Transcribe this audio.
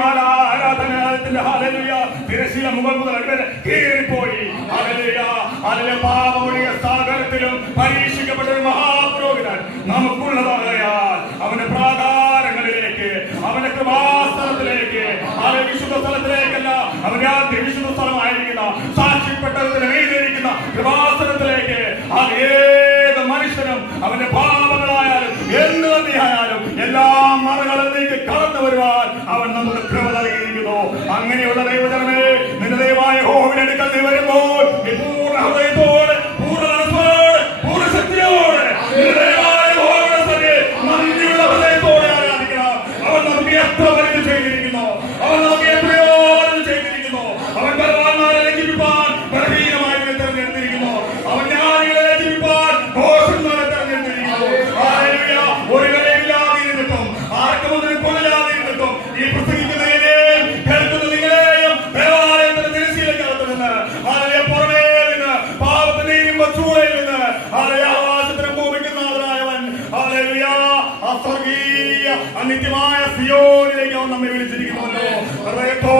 ആരാധനാലയത്തിന്റെ hallelujah തിരശ്ശീല മുകൾ മുതൽ അടിവരെ കീറിപ്പോയി. Hallelujah hallelujah. പാപമൊഴിയ സാഗരത്തിലും പരീക്ഷിക്കപ്പെട്ട ഒരു മഹാപുരോഹിതൻ നമുക്കുള്ളതാകയാൽ അവന്റെ പ്രാകാരങ്ങളിലേക്ക്, അവന്റെ കൃപാസ്ഥലത്തിലേക്ക്, അവന്റെ വിശുദ്ധ സ്ഥലത്തിലേക്കല്ല, അവന്റെ ആദ്യ വിശുദ്ധ സ്ഥലമായിരിക്കുന്ന സാക്ഷ്യപ്പെട്ടതിന് മീതിരിക്കുന്ന കൃപാസ്ഥലത്തിലേക്ക് ഏത് മനുഷ്യനും അവന്റെ പാപങ്ങളായാലും എന്ത് തന്നെയായാലും എല്ലാ മറകളിലേക്ക് കടന്നു വരുവാൻ അവൻ നമുക്ക് കൃപ നൽകിയിരിക്കുന്നു. അങ്ങനെയുള്ള ദൈവജനമേ, നിന്റെ ദൈവമായ യഹോവയുടെ അടുക്കൽ നീ വരുമ്പോൾ പൂർണ്ണ ഹൃദയത്തോടെ, പൂർണ്ണ മനസ്സോടെ, പൂർണ്ണ ശക്തിയോടെ നന്ദിയുള്ള ഹൃദയത്തോടെ ആരാധിക്കണം. അവൻ നമുക്ക് എത്ര വലുത് ചെയ്തിരിക്കുന്നു, അവൻ നമുക്ക് എത്രയോ വലുത് ചെയ്തിരിക്കുന്നു. അവൻ ബലവാന്മാരെ രക്ഷിപ്പാൻ ബലഹീനമായവരെ തെരഞ്ഞെടുത്തിരിക്കുന്നു. അവൻ ജ്ഞാനികളെ രക്ഷിപ്പാൻ ഭോഷന്മാരെ തെരഞ്ഞെടുത്തിരിക്കുന്നു. ഒരു വിലയില്ലാതെ ഇരുന്നിട്ടും ആർക്കും ഒന്നിനും കൊള്ളില്ലാതെ ഇരുന്നിട്ടും ഈ പ്രസംഗിക്കുന്നതിനെയും കേൾക്കുന്ന നിങ്ങളെയും ദേവാലയത്തിന്റെ തിരശ്ശീലക്കകത്തുനിന്ന് പുറമേ നിന്ന് പാപത്തിന്റെയും ചൂളയിൽ നിന്ന് ആകാശത്തിനും ഭൂമിക്കും നാഥനായവൻ അസ്വർഗീയ അനിത്യമായ സിയോനിലേക്ക് അവൻ നമ്മെ വിളിച്ചിരിക്കുന്നുവല്ലോ. ഹൃദയത്തോടെ